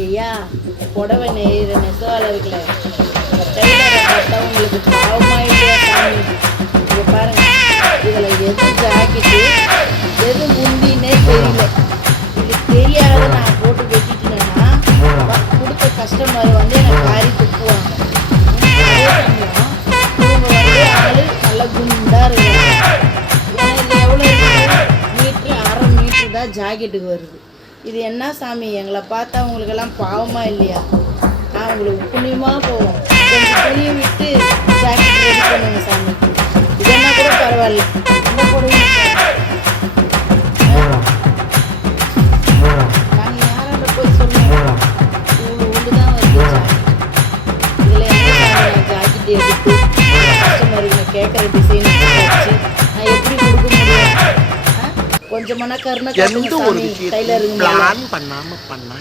ஐயா புடவை நெய்கிற நெசவாள இருக்குல்ல டெய்லரை பார்த்தா உங்களுக்கு பாவமாக இல்லையா சாமி? இங்கே பாருங்க, இதில் எது ஜாக்கெட்டு எது முந்தினே தெரியல. இது தெரியாத நான் போட்டு வெட்டிட்டேன்னா கொடுத்த கஸ்டமர் வந்து எனக்கு காரி துப்புவாங்க. அதே சமயம் இவங்க வந்து ஆளு நல்ல குண்டாக இருக்காங்க. ஏன்னா இது எவ்வளோ மீட்ரு, அரை மீட்ரு தான் ஜாக்கெட்டுக்கு வருது. இது என்ன சாமி, எங்களை பார்த்தா உங்களுக்கெல்லாம் பாவமாக இல்லையா? நான் உங்களுக்கு புண்ணியமாக போவோம். கொஞ்சம் துணியை விட்டு ஜாக்கெட் ரெடி பண்ணுங்க சாமி. இதென்னா கூட பரவாயில்ல. இந்த போடுவீங்க நாங்கள் யாராண்ட போய் சொல்லுவோம், இவ்வளோ ஒன்று தான் வந்து இதில் என்ன சாமி நான் ஜாக்கெட் எடுத்து கஸ்டமருங்க கேட்குற டிசைன் வச்சு நான் எப்படி கொடுக்க முடியும்? கொஞ்சமான கருணை காட்டுங்க சாமி. டைலருங்க பிளான் பண்ணாம பண்ணா